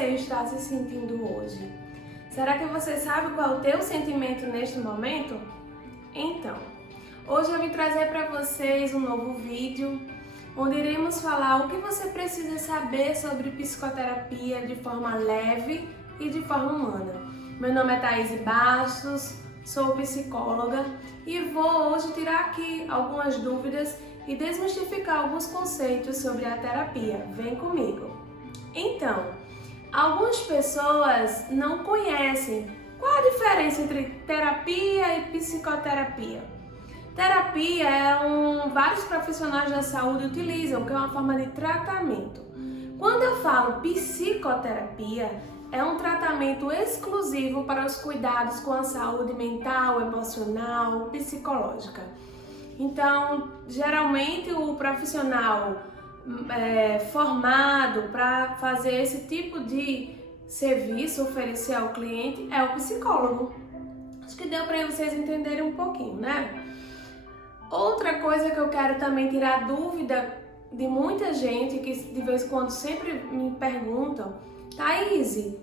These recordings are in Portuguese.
você está se sentindo hoje? Será que você sabe qual é o teu sentimento neste momento? Então, hoje eu vim trazer para vocês um novo vídeo onde iremos falar o que você precisa saber sobre psicoterapia de forma leve e de forma humana. Meu nome é Thaís Bastos, sou psicóloga e vou hoje tirar aqui algumas dúvidas e desmistificar alguns conceitos sobre a terapia. Vem comigo! Então, algumas pessoas não conhecem qual a diferença entre terapia e psicoterapia. Terapia é vários profissionais da saúde utilizam, que é uma forma de tratamento. Quando eu falo psicoterapia, é um tratamento exclusivo para os cuidados com a saúde mental, emocional, psicológica. Então, geralmente o profissional formado para fazer esse tipo de serviço, oferecer ao cliente, é o psicólogo. Acho que deu para vocês entenderem um pouquinho, né? Outra coisa que eu quero também tirar dúvida de muita gente que de vez em quando sempre me perguntam: Thaís,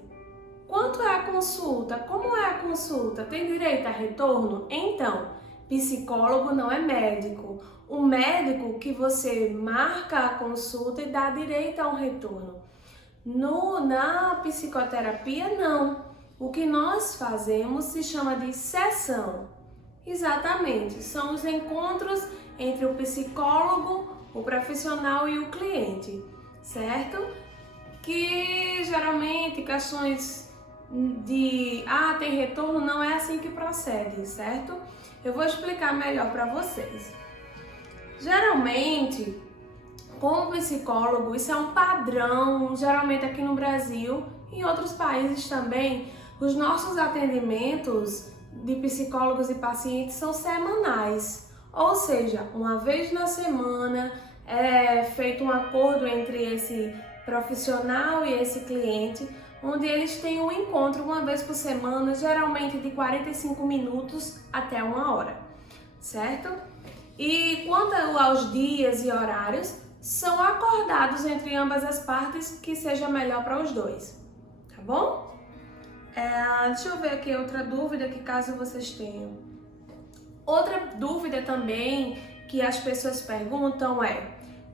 quanto é a consulta? Como é a consulta? Tem direito a retorno? Então, psicólogo não é médico. O médico que você marca a consulta e dá direito a um retorno. Na psicoterapia, não. O que nós fazemos se chama de sessão. Exatamente, são os encontros entre o psicólogo, o profissional e o cliente, certo? Que geralmente questões de tem retorno, não é assim que procede, certo? Eu vou explicar melhor para vocês. Geralmente, como psicólogo, isso é um padrão, geralmente aqui no Brasil e em outros países também, os nossos atendimentos de psicólogos e pacientes são semanais, ou seja, uma vez na semana é feito um acordo entre esse profissional e esse cliente, onde eles têm um encontro uma vez por semana, geralmente de 45 minutos até 1 hora, certo? E quanto aos dias e horários, são acordados entre ambas as partes que seja melhor para os dois, tá bom? Deixa eu ver aqui outra dúvida que caso vocês tenham. Outra dúvida também que as pessoas perguntam é: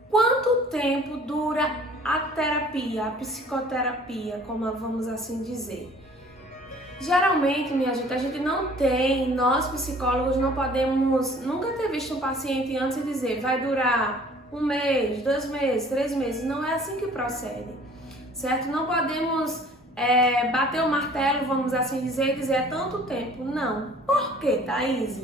quanto tempo dura a terapia, a psicoterapia, como vamos assim dizer? Geralmente, minha gente, a gente nós psicólogos não podemos nunca ter visto um paciente antes e dizer vai durar 1 mês, 2 meses, 3 meses. Não é assim que procede, certo? Não podemos bater o martelo, vamos assim dizer, e dizer é tanto tempo. Não. Por quê, Thaís?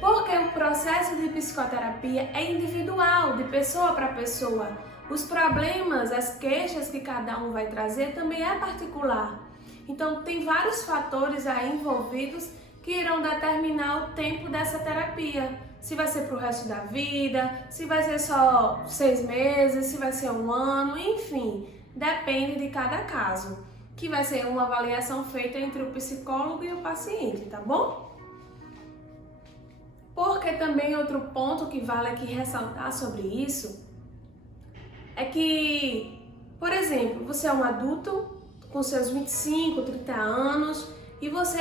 Porque o processo de psicoterapia é individual, de pessoa para pessoa. Os problemas, as queixas que cada um vai trazer também é particular. Então, tem vários fatores aí envolvidos que irão determinar o tempo dessa terapia. Se vai ser para o resto da vida, se vai ser só 6 meses, se vai ser 1 ano, enfim, depende de cada caso, que vai ser uma avaliação feita entre o psicólogo e o paciente, tá bom? Porque também outro ponto que vale aqui ressaltar sobre isso é que, por exemplo, você é um adulto com seus 25, 30 anos e você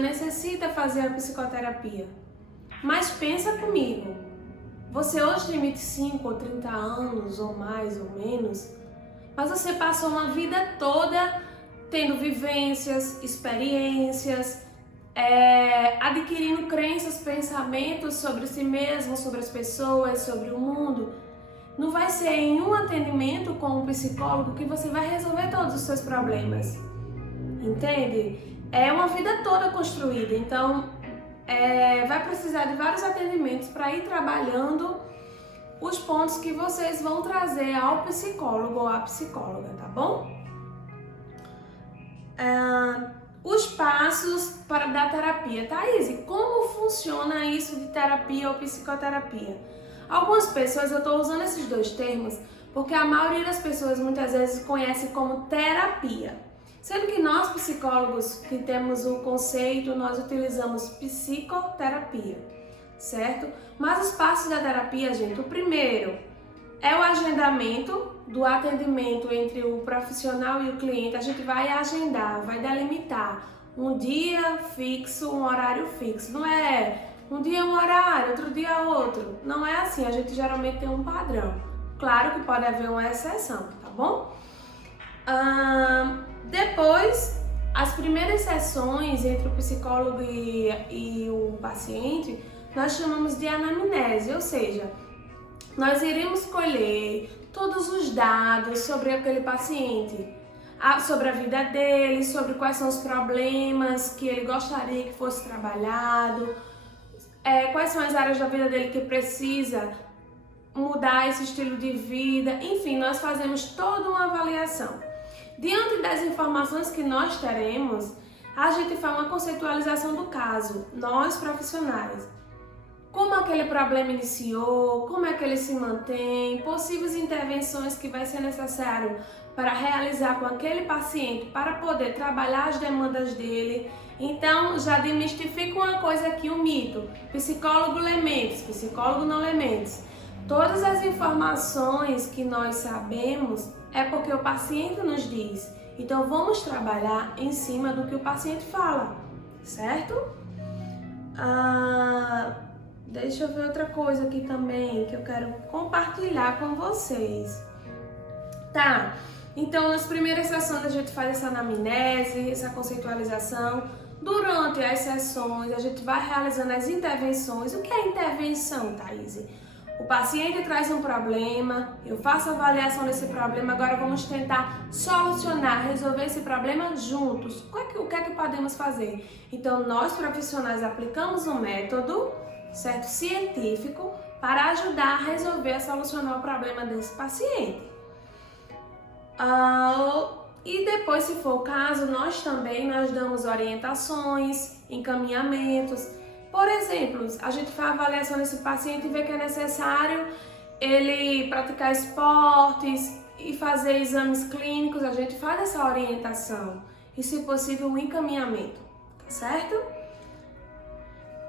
necessita fazer a psicoterapia. Mas pensa comigo, você hoje tem 25 ou 30 anos ou mais ou menos, mas você passou uma vida toda tendo vivências, experiências, adquirindo crenças, pensamentos sobre si mesmo, sobre as pessoas, sobre o mundo. Não vai ser em um atendimento com um psicólogo que você vai resolver todos os seus problemas, entende? É uma vida toda construída, então vai precisar de vários atendimentos para ir trabalhando os pontos que vocês vão trazer ao psicólogo ou à psicóloga, tá bom? Os passos da terapia. Thaís, como funciona isso de terapia ou psicoterapia? Algumas pessoas, eu estou usando esses dois termos porque a maioria das pessoas muitas vezes conhece como terapia. Sendo que nós psicólogos que temos o conceito, nós utilizamos psicoterapia, certo? Mas os passos da terapia, gente, o primeiro é o agendamento do atendimento entre o profissional e o cliente. A gente vai agendar, vai delimitar um dia fixo, um horário fixo. Não é um dia um horário, outro dia outro. Não é assim, a gente geralmente tem um padrão. Claro que pode haver uma exceção, tá bom? Depois, as primeiras sessões entre o psicólogo e o paciente, nós chamamos de anamnese, ou seja, nós iremos colher todos os dados sobre aquele paciente, sobre a vida dele, sobre quais são os problemas que ele gostaria que fosse trabalhado, quais são as áreas da vida dele que precisa mudar esse estilo de vida. Enfim, nós fazemos toda uma avaliação. Diante das informações que nós teremos, a gente faz uma conceitualização do caso, nós profissionais. Como aquele problema iniciou, como é que ele se mantém, possíveis intervenções que vai ser necessário para realizar com aquele paciente para poder trabalhar as demandas dele. Então, já demistifica uma coisa aqui, um mito. Psicólogo lê mentes, psicólogo não lê mentes. Todas as informações que nós sabemos é porque o paciente nos diz. Então, vamos trabalhar em cima do que o paciente fala, certo? Deixa eu ver outra coisa aqui também que eu quero compartilhar com vocês. Tá, então nas primeiras sessões a gente faz essa anamnese, essa conceitualização. Durante as sessões a gente vai realizando as intervenções. O que é intervenção, Thaís? O paciente traz um problema, eu faço a avaliação desse problema, agora vamos tentar solucionar, resolver esse problema juntos. O que é que podemos fazer? Então nós profissionais aplicamos um método, certo, científico, para ajudar a resolver, a solucionar o problema desse paciente. E depois, se for o caso, nós damos orientações, encaminhamentos. Por exemplo, a gente faz a avaliação desse paciente e vê que é necessário ele praticar esportes e fazer exames clínicos, a gente faz essa orientação e, se possível, um encaminhamento, tá certo?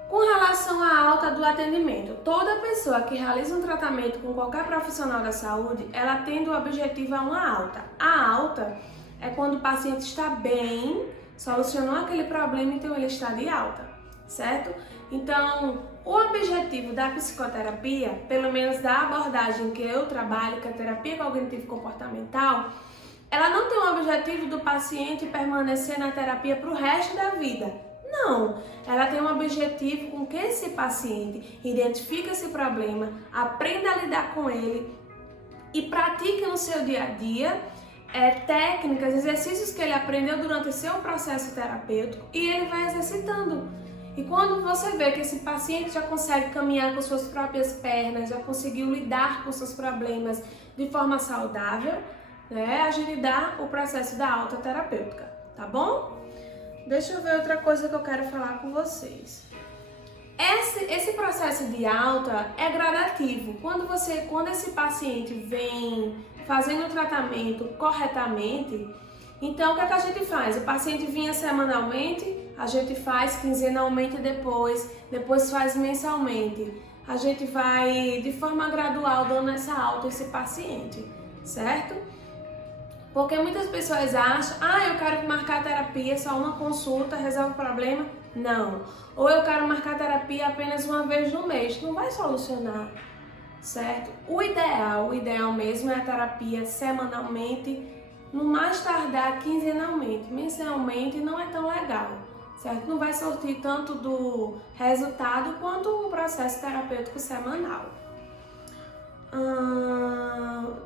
Com relação à alta do atendimento, toda pessoa que realiza um tratamento com qualquer profissional da saúde, ela tende o objetivo a uma alta. A alta é quando o paciente está bem, solucionou aquele problema, então ele está de alta, certo? Então, o objetivo da psicoterapia, pelo menos da abordagem que eu trabalho, que é a terapia cognitivo-comportamental, ela não tem o objetivo do paciente permanecer na terapia para o resto da vida. Não, ela tem um objetivo com que esse paciente identifique esse problema, aprenda a lidar com ele e pratique no seu dia a dia técnicas, exercícios que ele aprendeu durante o seu processo terapêutico e ele vai exercitando. E quando você vê que esse paciente já consegue caminhar com suas próprias pernas, já conseguiu lidar com seus problemas de forma saudável, né, a gente dá o processo da alta terapêutica, tá bom? Deixa eu ver outra coisa que eu quero falar com vocês. Esse processo de alta é gradativo. Quando esse paciente vem fazendo o tratamento corretamente, então o que é que a gente faz? O paciente vinha semanalmente, a gente faz quinzenalmente depois faz mensalmente. A gente vai de forma gradual dando essa alta a esse paciente, certo? Porque muitas pessoas acham, eu quero marcar terapia, só uma consulta, resolve o problema. Não. Ou eu quero marcar terapia apenas uma vez no mês. Não vai solucionar, certo? O ideal mesmo é a terapia semanalmente, no mais tardar quinzenalmente. Mensalmente não é tão legal, certo? Não vai sortir tanto do resultado quanto um processo terapêutico semanal.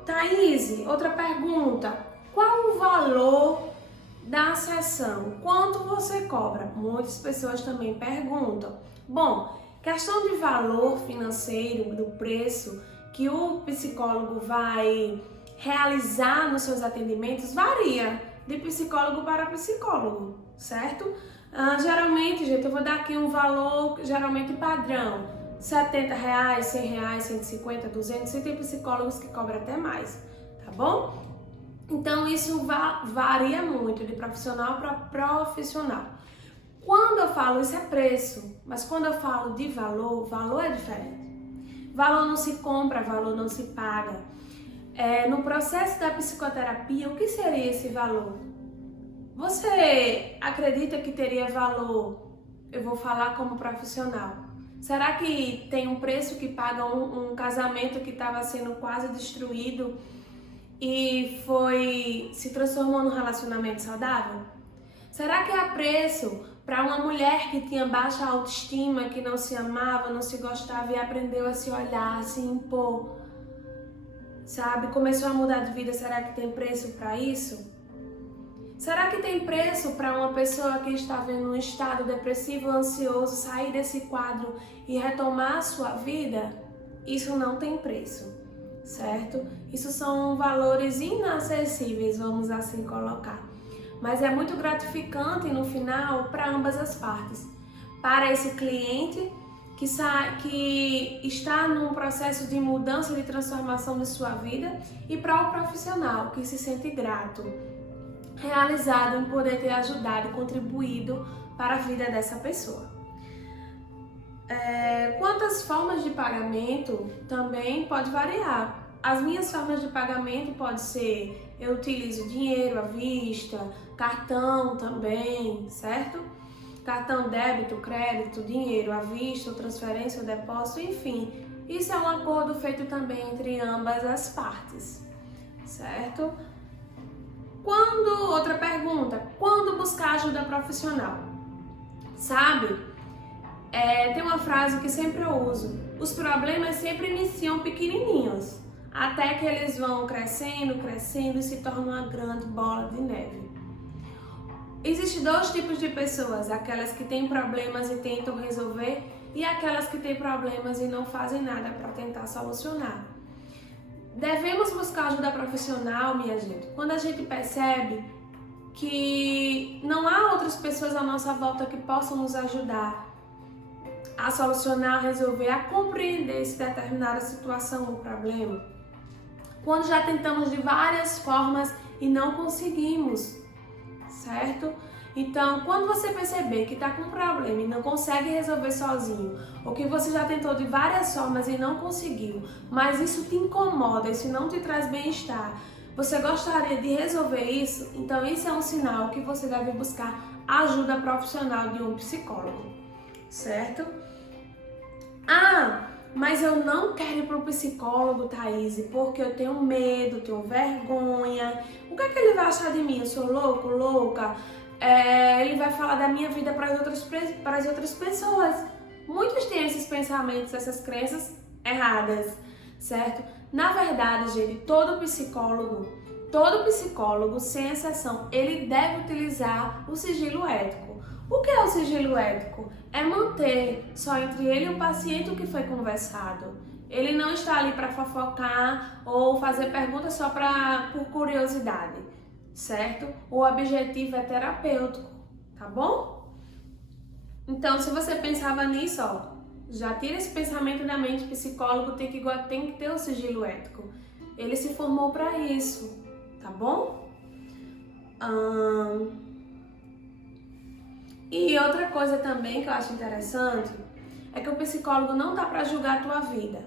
Thaís, outra pergunta. Qual o valor da sessão? Quanto você cobra? Muitas pessoas também perguntam. Bom, questão de valor financeiro, do preço que o psicólogo vai realizar nos seus atendimentos varia de psicólogo para psicólogo, certo? Geralmente, gente, eu vou dar aqui um valor geralmente padrão. R$70, R$100, 150, 200, e tem psicólogos que cobram até mais, tá bom? Então isso varia muito de profissional para profissional. Quando eu falo isso é preço, mas quando eu falo de valor, valor é diferente. Valor não se compra, valor não se paga. No processo da psicoterapia, o que seria esse valor? Você acredita que teria valor? Eu vou falar como profissional. Será que tem um preço que paga um casamento que estava sendo quase destruído e se transformou num relacionamento saudável? Será que há preço para uma mulher que tinha baixa autoestima, que não se amava, não se gostava e aprendeu a se olhar, a se impor, sabe? Começou a mudar de vida, será que tem preço para isso? Será que tem preço para uma pessoa que estava em um estado depressivo, ansioso, sair desse quadro e retomar a sua vida? Isso não tem preço, certo? Isso são valores inacessíveis, vamos assim colocar. Mas é muito gratificante no final para ambas as partes. Para esse cliente que está num processo de mudança, de transformação de sua vida, e para o profissional que se sente grato, realizado em poder ter ajudado e contribuído para a vida dessa pessoa. Quanto às formas de pagamento, também pode variar. As minhas formas de pagamento pode ser, eu utilizo dinheiro à vista, cartão também, certo? Cartão débito, crédito, dinheiro à vista, transferência, depósito, enfim. Isso é um acordo feito também entre ambas as partes, certo? Outra pergunta, quando buscar ajuda profissional? Sabe, tem uma frase que sempre eu uso, os problemas sempre iniciam pequenininhos, até que eles vão crescendo, crescendo e se tornam uma grande bola de neve. Existem dois tipos de pessoas, aquelas que têm problemas e tentam resolver e aquelas que têm problemas e não fazem nada para tentar solucionar. Devemos buscar ajuda profissional, minha gente, quando a gente percebe que não há outras pessoas à nossa volta que possam nos ajudar a solucionar, a resolver, a compreender essa determinada situação ou problema. Quando já tentamos de várias formas e não conseguimos, certo? Então, quando você perceber que está com um problema e não consegue resolver sozinho, ou que você já tentou de várias formas e não conseguiu, mas isso te incomoda, isso não te traz bem-estar, você gostaria de resolver isso, então isso é um sinal que você deve buscar ajuda profissional de um psicólogo, certo? Mas eu não quero ir para o psicólogo, Thaís, porque eu tenho medo, tenho vergonha. O que é que ele vai achar de mim? Eu sou louco, louca? Ele vai falar da minha vida para as outras pessoas. Muitos têm esses pensamentos, essas crenças erradas, certo? Na verdade, gente, todo psicólogo, sem exceção, ele deve utilizar o sigilo ético. O que é o sigilo ético? É manter só entre ele e o paciente o que foi conversado. Ele não está ali para fofocar ou fazer perguntas só por curiosidade, certo? O objetivo é terapêutico, tá bom? Então, se você pensava nisso, já tira esse pensamento da mente. Psicólogo tem que ter o sigilo ético. Ele se formou para isso, tá bom? E outra coisa também que eu acho interessante é que o psicólogo não tá para julgar a tua vida.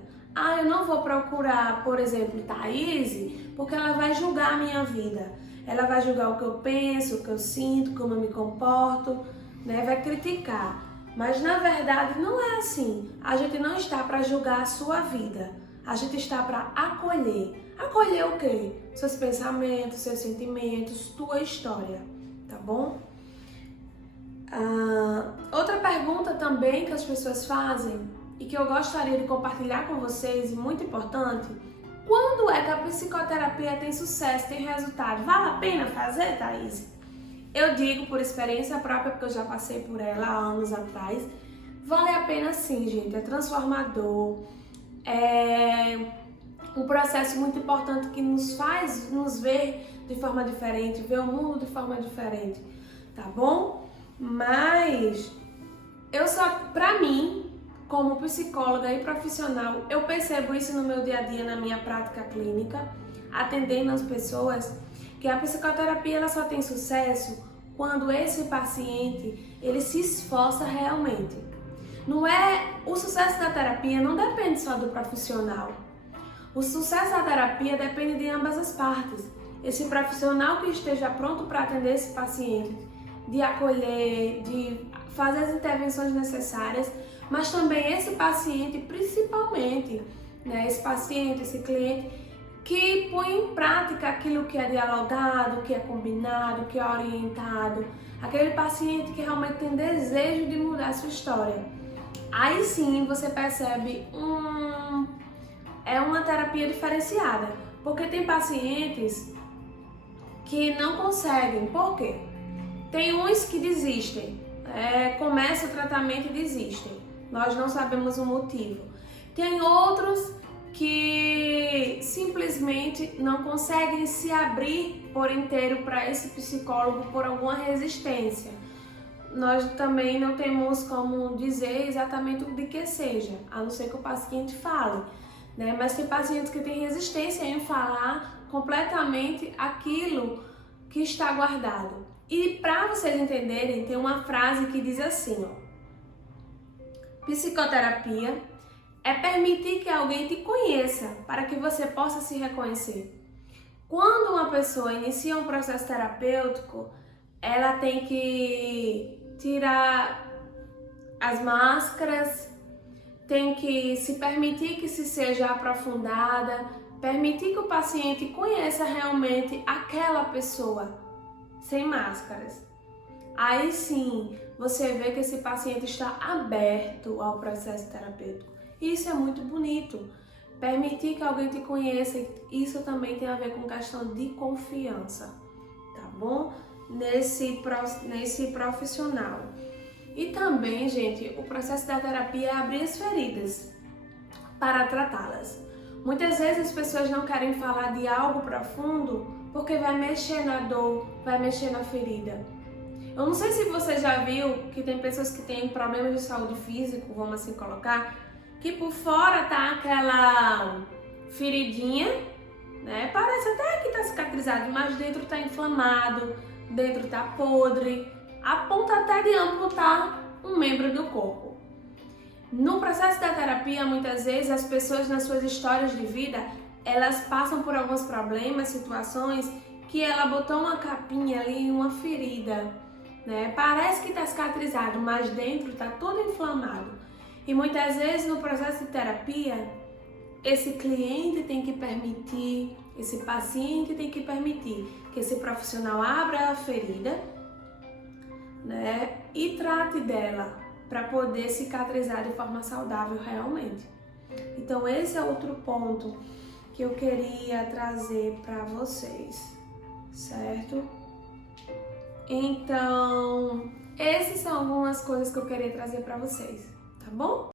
Eu não vou procurar, por exemplo, Thaís, porque ela vai julgar a minha vida. Ela vai julgar o que eu penso, o que eu sinto, como eu me comporto, né? Vai criticar. Mas na verdade não é assim. A gente não está para julgar a sua vida. A gente está para acolher. Acolher o quê? Seus pensamentos, seus sentimentos, tua história, tá bom? Outra pergunta também que as pessoas fazem e que eu gostaria de compartilhar com vocês, e muito importante: quando é que a psicoterapia tem sucesso, tem resultado? Vale a pena fazer, Thaís? Eu digo por experiência própria, porque eu já passei por ela há anos atrás. Vale a pena sim, gente, é transformador, é um processo muito importante que nos faz nos ver de forma diferente, ver o mundo de forma diferente, tá bom? Mas pra mim, como psicóloga e profissional, eu percebo isso no meu dia a dia, na minha prática clínica, atendendo as pessoas, que a psicoterapia ela só tem sucesso quando esse paciente ele se esforça realmente. O sucesso da terapia não depende só do profissional. O sucesso da terapia depende de ambas as partes. Esse profissional que esteja pronto para atender esse paciente, de acolher, de fazer as intervenções necessárias, mas também esse paciente, principalmente, né, esse paciente, esse cliente, que põe em prática aquilo que é dialogado, que é combinado, que é orientado, aquele paciente que realmente tem desejo de mudar a sua história. Aí sim você percebe é uma terapia diferenciada, porque tem pacientes que não conseguem. Por quê? Tem uns que desistem, começa o tratamento e desistem. Nós não sabemos o motivo. Tem outros que simplesmente não conseguem se abrir por inteiro para esse psicólogo por alguma resistência. Nós também não temos como dizer exatamente o de que seja, a não ser que o paciente fale, né? Mas tem pacientes que têm resistência em falar completamente aquilo que está guardado. E para vocês entenderem, tem uma frase que diz assim, psicoterapia é permitir que alguém te conheça para que você possa se reconhecer. Quando uma pessoa inicia um processo terapêutico, ela tem que tirar as máscaras, tem que se permitir que se seja aprofundada, permitir que o paciente conheça realmente aquela pessoa, sem máscaras. Aí sim, você vê que esse paciente está aberto ao processo terapêutico. Isso é muito bonito. Permitir que alguém te conheça, isso também tem a ver com questão de confiança, tá bom? Nesse profissional. E também, gente, o processo da terapia é abrir as feridas para tratá-las. Muitas vezes as pessoas não querem falar de algo profundo porque vai mexer na dor, vai mexer na ferida. Eu não sei se você já viu que tem pessoas que têm problemas de saúde físico, vamos assim colocar, que por fora tá aquela feridinha, né? Parece até que tá cicatrizado, mas dentro tá inflamado, dentro tá podre, a ponto até de amputar um membro do corpo. No processo da terapia, muitas vezes as pessoas nas suas histórias de vida, elas passam por alguns problemas, situações que ela botou uma capinha ali, uma ferida, né? Parece que tá cicatrizado, mas dentro tá todo inflamado. E muitas vezes no processo de terapia, esse cliente tem que permitir, esse paciente tem que permitir que esse profissional abra a ferida, né, e trate dela para poder cicatrizar de forma saudável realmente. Então esse é outro ponto que eu queria trazer para vocês, certo? Então, essas são algumas coisas que eu queria trazer para vocês, tá bom?